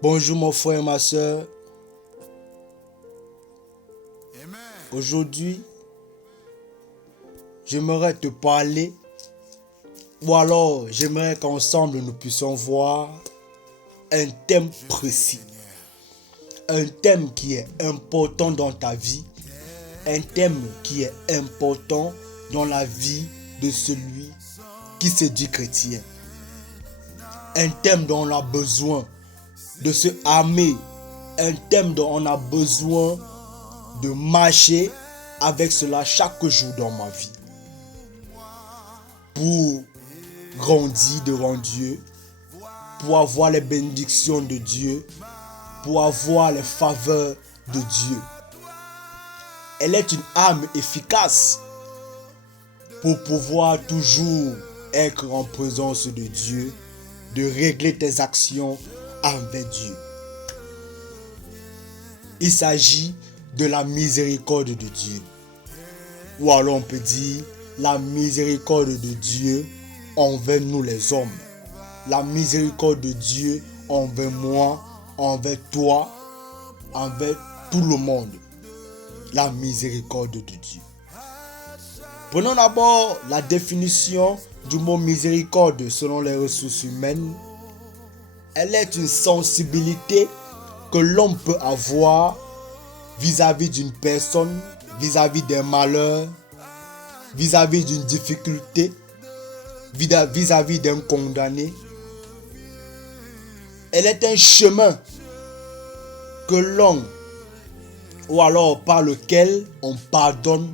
Bonjour mon frère et ma soeur. Aujourd'hui, j'aimerais te parler ou alors j'aimerais qu'ensemble nous puissions voir un thème précis. Un thème qui est important dans ta vie. Un thème qui est important dans la vie de celui qui se dit chrétien. Un thème dont on a besoin de se armer. Un thème dont on a besoin de marcher avec cela chaque jour dans ma vie. Pour grandir devant Dieu, pour avoir les bénédictions de Dieu, pour avoir les faveurs de Dieu. Elle est une arme efficace pour pouvoir toujours être en présence de Dieu, de régler tes actions avec Dieu. Il s'agit de la miséricorde de Dieu. Ou alors on peut dire la miséricorde de Dieu envers nous les hommes. La miséricorde de Dieu envers moi, envers toi, envers tout le monde. La miséricorde de Dieu. Prenons d'abord la définition du mot miséricorde selon les ressources humaines. Elle est une sensibilité que l'homme peut avoir vis-à-vis d'une personne, vis-à-vis d'un malheur, vis-à-vis d'une difficulté, vis-à-vis d'un condamné. Elle est un chemin que l'on, ou alors par lequel on pardonne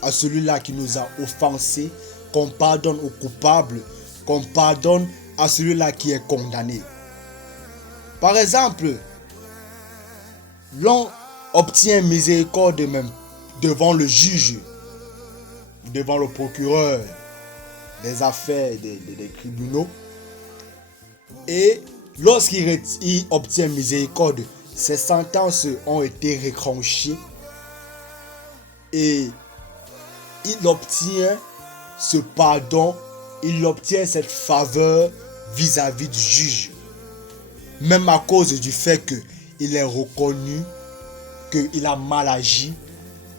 à celui-là qui nous a offensés, qu'on pardonne au coupable, qu'on pardonne à celui-là qui est condamné. Par exemple, l'on obtient miséricorde même devant le juge, devant le procureur des affaires des tribunaux. Et lorsqu'il obtient miséricorde, ses sentences ont été retranchées et il obtient ce pardon, il obtient cette faveur vis-à-vis du juge. Même à cause du fait qu'il est reconnu qu'il a mal agi,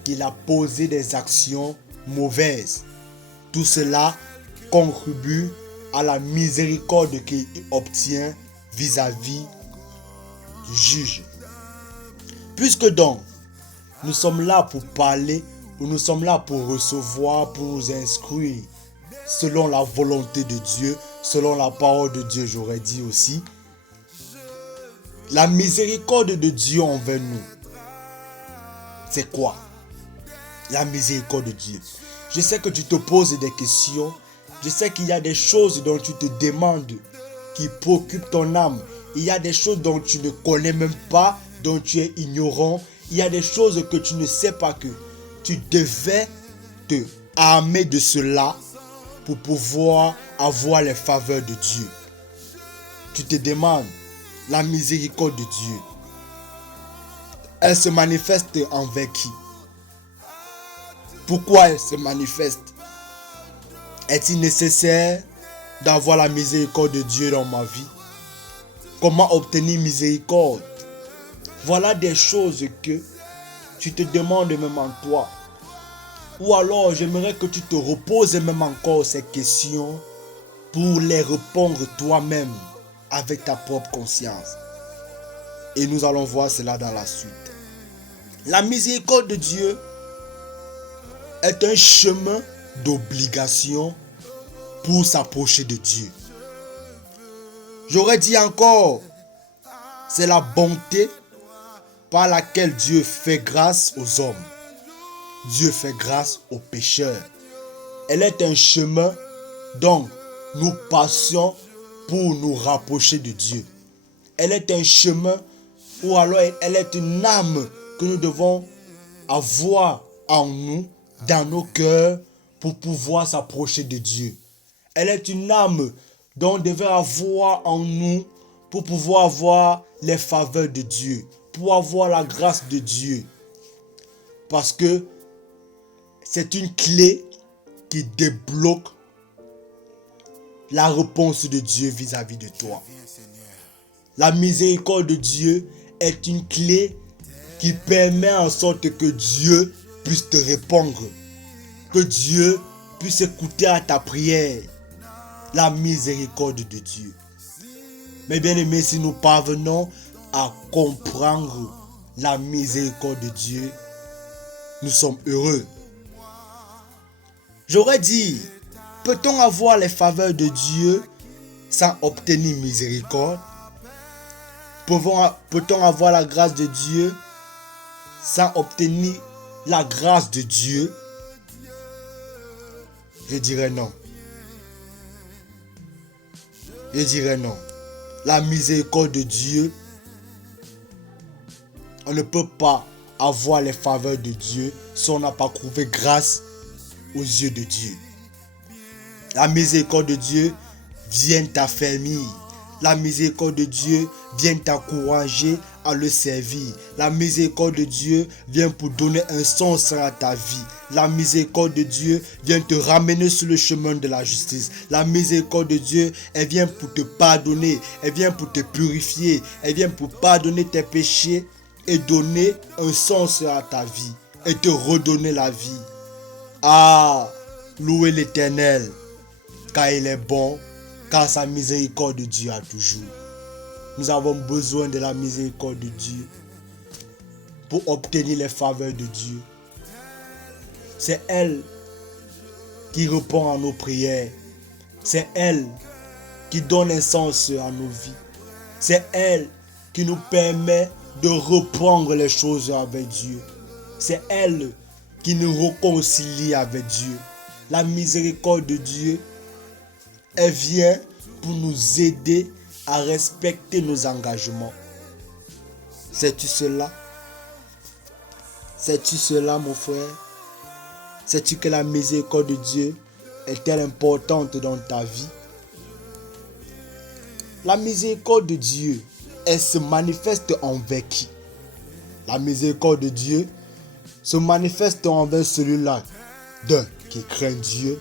qu'il a posé des actions mauvaises. Tout cela contribue à la miséricorde qu'il obtient vis-à-vis du juge. Puisque donc, nous sommes là pour parler, nous sommes là pour recevoir, pour nous inscrire selon la volonté de Dieu, selon la parole de Dieu, j'aurais dit aussi. La miséricorde de Dieu envers nous, c'est quoi? La miséricorde de Dieu. Je sais que tu te poses des questions. Je sais qu'il y a des choses dont tu te demandes qui préoccupent ton âme. Il y a des choses dont tu ne connais même pas, dont tu es ignorant. Il y a des choses que tu ne sais pas que tu devais te armer de cela pour pouvoir avoir les faveurs de Dieu. Tu te demandes la miséricorde de Dieu. Elle se manifeste envers qui? Pourquoi elle se manifeste? Est-il nécessaire d'avoir la miséricorde de Dieu dans ma vie? Comment obtenir miséricorde? Voilà des choses que tu te demandes même en toi. Ou alors j'aimerais que tu te reposes même encore ces questions pour les répondre toi-même avec ta propre conscience. Et nous allons voir cela dans la suite. La miséricorde de Dieu est un chemin d'obligation pour s'approcher de Dieu. J'aurais dit encore, c'est la bonté par laquelle Dieu fait grâce aux hommes. Dieu fait grâce aux pécheurs. Elle est un chemin dont nous passions pour nous rapprocher de Dieu. Elle est un chemin ou alors elle est une âme que nous devons avoir en nous, dans nos cœurs, pour pouvoir s'approcher de Dieu. Elle est une âme dont on devait avoir en nous pour pouvoir avoir les faveurs de Dieu, pour avoir la grâce de Dieu. Parce que c'est une clé qui débloque la réponse de Dieu vis-à-vis de toi. La miséricorde de Dieu est une clé qui permet en sorte que Dieu puisse te répondre, que Dieu puisse écouter à ta prière. La miséricorde de Dieu. Mais bien aimés, si nous parvenons à comprendre la miséricorde de Dieu, nous sommes heureux. J'aurais dit, peut-on avoir les faveurs de Dieu sans obtenir miséricorde? Peut-on avoir la grâce de Dieu sans obtenir la grâce de Dieu? Je dirais non. Je dirais non. La miséricorde de Dieu, on ne peut pas avoir les faveurs de Dieu si on n'a pas trouvé grâce aux yeux de Dieu. La miséricorde de Dieu vient t'affermir. La miséricorde de Dieu vient t'encourager à le servir. La miséricorde de Dieu vient pour donner un sens à ta vie. La miséricorde de Dieu vient te ramener sur le chemin de la justice. La miséricorde de Dieu, elle vient pour te pardonner. Elle vient pour te purifier. Elle vient pour pardonner tes péchés et donner un sens à ta vie et te redonner la vie. Ah, louez l'Éternel, car il est bon, car sa miséricorde de Dieu a toujours. Nous avons besoin de la miséricorde de Dieu pour obtenir les faveurs de Dieu. C'est elle qui répond à nos prières. C'est elle qui donne un sens à nos vies. C'est elle qui nous permet de reprendre les choses avec Dieu. C'est elle qui nous réconcilie avec Dieu. La miséricorde de Dieu, elle vient pour nous aider à respecter nos engagements. Sais-tu cela? Sais-tu cela, mon frère? Sais-tu que la miséricorde de Dieu est-elle importante dans ta vie? La miséricorde de Dieu, elle se manifeste envers qui? La miséricorde de Dieu se manifeste envers celui-là qui craint Dieu,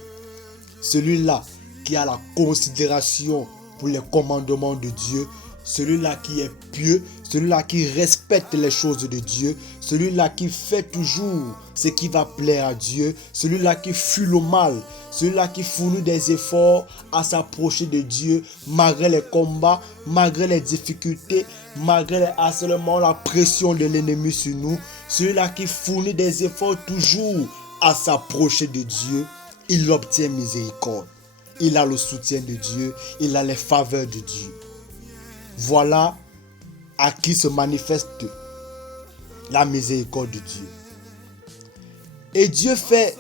celui-là qui a la considération pour les commandements de Dieu, celui-là qui est pieux, celui-là qui respecte les choses de Dieu, celui-là qui fait toujours ce qui va plaire à Dieu, celui-là qui fuit le mal, celui-là qui fournit des efforts à s'approcher de Dieu malgré les combats, malgré les difficultés, malgré les harcèlements, la pression de l'ennemi sur nous, celui-là qui fournit des efforts toujours à s'approcher de Dieu, il obtient miséricorde. Il a le soutien de Dieu, il a les faveurs de Dieu. Voilà à qui se manifeste la miséricorde de Dieu. Et Dieu fait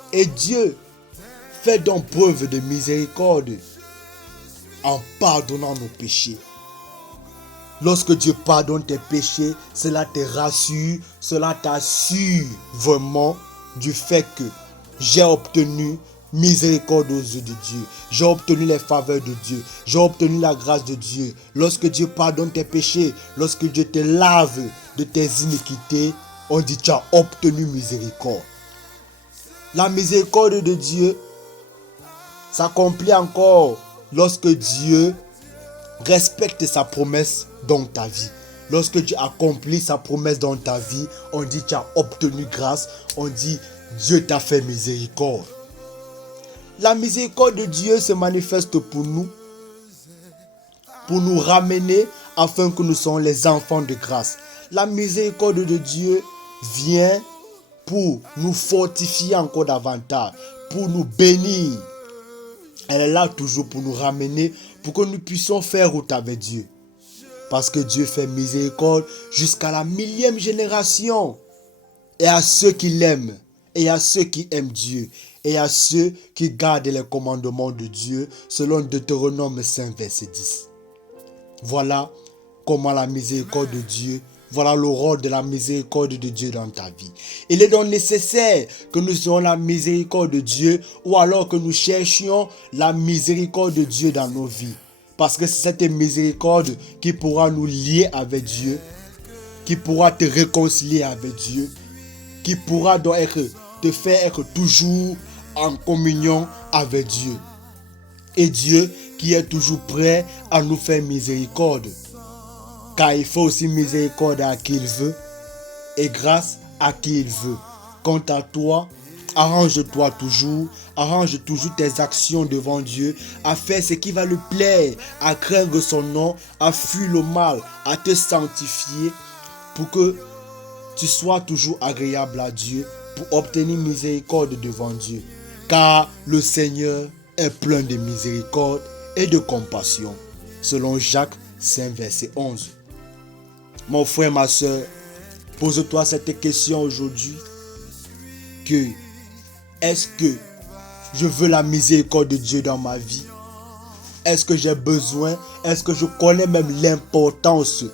donc preuve de miséricorde en pardonnant nos péchés. Lorsque Dieu pardonne tes péchés, cela te rassure, cela t'assure vraiment du fait que j'ai obtenu miséricorde aux yeux de Dieu. J'ai obtenu les faveurs de Dieu. J'ai obtenu la grâce de Dieu. Lorsque Dieu pardonne tes péchés, lorsque Dieu te lave de tes iniquités, on dit tu as obtenu miséricorde. La miséricorde de Dieu s'accomplit encore lorsque Dieu respecte sa promesse dans ta vie. Lorsque Dieu accomplit sa promesse dans ta vie, on dit tu as obtenu grâce. On dit Dieu t'a fait miséricorde. La miséricorde de Dieu se manifeste pour nous ramener afin que nous soyons les enfants de grâce. La miséricorde de Dieu vient pour nous fortifier encore davantage, pour nous bénir. Elle est là toujours pour nous ramener, pour que nous puissions faire route avec Dieu. Parce que Dieu fait miséricorde jusqu'à la 1000e génération. Et à ceux qui l'aiment, et à ceux qui aiment Dieu, et à ceux qui gardent les commandements de Dieu, selon Deutéronome 5, verset 10. Voilà comment la miséricorde de Dieu, voilà le rôle de la miséricorde de Dieu dans ta vie. Il est donc nécessaire que nous ayons la miséricorde de Dieu, ou alors que nous cherchions la miséricorde de Dieu dans nos vies. Parce que c'est cette miséricorde qui pourra nous lier avec Dieu, qui pourra te réconcilier avec Dieu, qui pourra donc te faire être toujours en communion avec Dieu. Et Dieu qui est toujours prêt à nous faire miséricorde. car il fait aussi miséricorde à qui il veut et grâce à qui il veut. Quant à toi, arrange-toi toujours, arrange toujours tes actions devant Dieu, à faire ce qui va lui plaire, à craindre son nom, à fuir le mal, à te sanctifier pour que tu sois toujours agréable à Dieu, pour obtenir miséricorde devant Dieu. Car le Seigneur est plein de miséricorde et de compassion. Selon Jacques 5, verset 11. Mon frère, ma soeur, pose-toi cette question aujourd'hui. Est-ce que je veux la miséricorde de Dieu dans ma vie? Est-ce que j'ai besoin? Est-ce que je connais même l'importance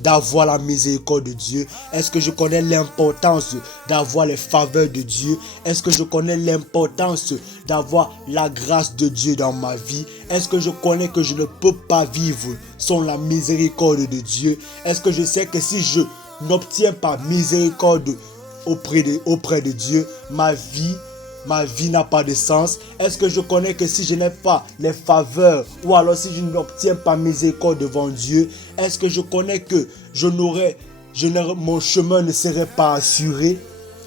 d'avoir la miséricorde de Dieu? Est-ce que je connais l'importance d'avoir les faveurs de Dieu? Est-ce que je connais l'importance d'avoir la grâce de Dieu dans ma vie? Est-ce que je connais que je ne peux pas vivre sans la miséricorde de Dieu? Est-ce que je sais que si je n'obtiens pas miséricorde auprès de Dieu, ma vie n'a pas de sens? Est-ce que je connais que si je n'ai pas les faveurs ou alors si je n'obtiens pas miséricorde devant Dieu, est-ce que je connais que mon chemin ne serait pas assuré?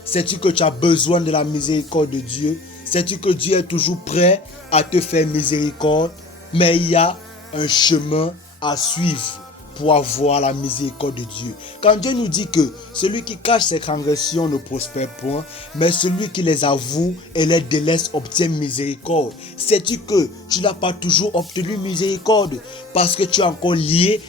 Sais-tu que tu as besoin de la miséricorde de Dieu? Sais-tu que Dieu est toujours prêt à te faire miséricorde? Mais il y a un chemin à suivre pour avoir la miséricorde de Dieu. Quand Dieu nous dit que celui qui cache ses transgressions ne prospère point, mais celui qui les avoue et les délaisse obtient miséricorde. Sais-tu que tu n'as pas toujours obtenu miséricorde parce que tu es encore lié,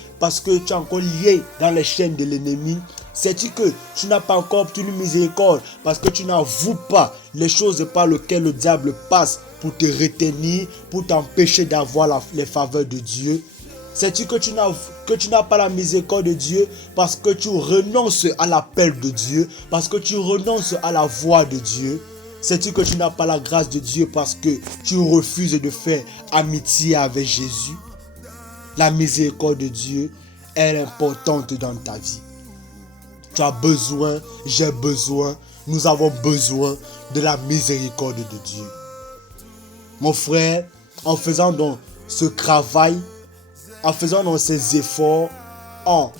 dans les chaînes de l'ennemi? Sais-tu que tu n'as pas encore obtenu miséricorde parce que tu n'avoues pas les choses par lesquelles le diable passe pour te retenir, pour t'empêcher d'avoir les faveurs de Dieu? Sais-tu que tu n'as pas la miséricorde de Dieu parce que tu renonces à l'appel de Dieu, parce que tu renonces à la voix de Dieu? Sais-tu que tu n'as pas la grâce de Dieu parce que tu refuses de faire amitié avec Jésus? La miséricorde de Dieu est importante dans ta vie. Tu as besoin, j'ai besoin, nous avons besoin de la miséricorde de Dieu. Mon frère, en faisant donc ce travail, en faisant donc ces efforts, en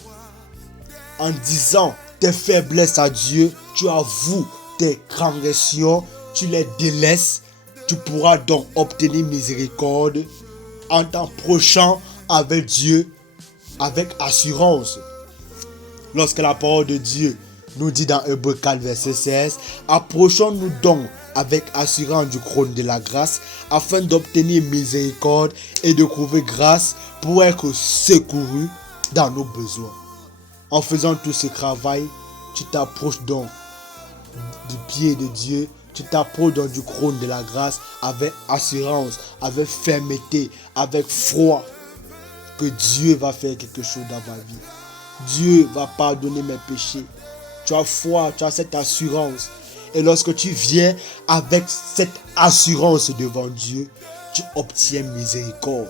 disant tes faiblesses à Dieu, tu avoues tes transgressions, tu les délaisses, tu pourras donc obtenir miséricorde en t'approchant avec Dieu avec assurance. Lorsque la parole de Dieu nous dit dans Hébreux 4, verset 16, approchons-nous donc avec assurance du trône de la grâce, afin d'obtenir miséricorde et de trouver grâce pour être secouru dans nos besoins. En faisant tout ce travail, tu t'approches donc du pied de Dieu, tu t'approches donc du trône de la grâce avec assurance, avec fermeté, avec foi, que Dieu va faire quelque chose dans ma vie. Dieu va pardonner mes péchés. Tu as foi, tu as cette assurance. Et lorsque tu viens avec cette assurance devant Dieu, tu obtiens miséricorde.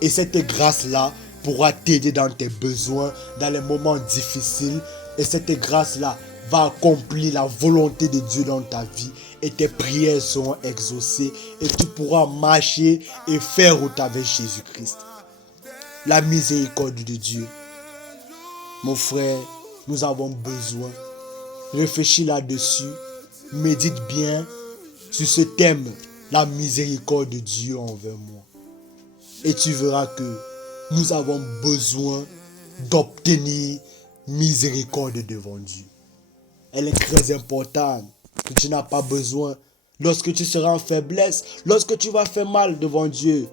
Et cette grâce-là pourra t'aider dans tes besoins, dans les moments difficiles. Et cette grâce-là va accomplir la volonté de Dieu dans ta vie. Et tes prières seront exaucées. Et tu pourras marcher et faire route avec Jésus-Christ. La miséricorde de Dieu. Mon frère, nous avons besoin. Réfléchis là-dessus. Médite bien sur ce thème, la miséricorde de Dieu envers moi. Et tu verras que nous avons besoin d'obtenir miséricorde devant Dieu. Elle est très importante, que tu n'as pas besoin. Lorsque tu seras en faiblesse, lorsque tu vas faire mal devant Dieu,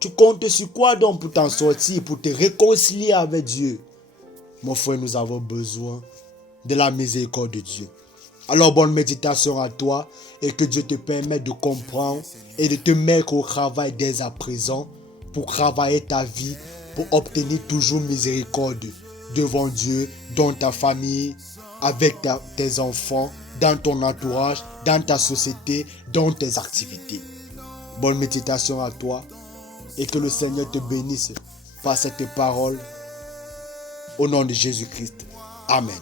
tu comptes sur quoi donc pour t'en sortir, pour te réconcilier avec Dieu? Mon frère, nous avons besoin de la miséricorde de Dieu. Alors bonne méditation à toi et que Dieu te permette de comprendre et de te mettre au travail dès à présent pour travailler ta vie, pour obtenir toujours miséricorde devant Dieu, dans ta famille, avec tes enfants, dans ton entourage, dans ta société, dans tes activités. Bonne méditation à toi et que le Seigneur te bénisse par cette parole. Au nom de Jésus-Christ. Amen.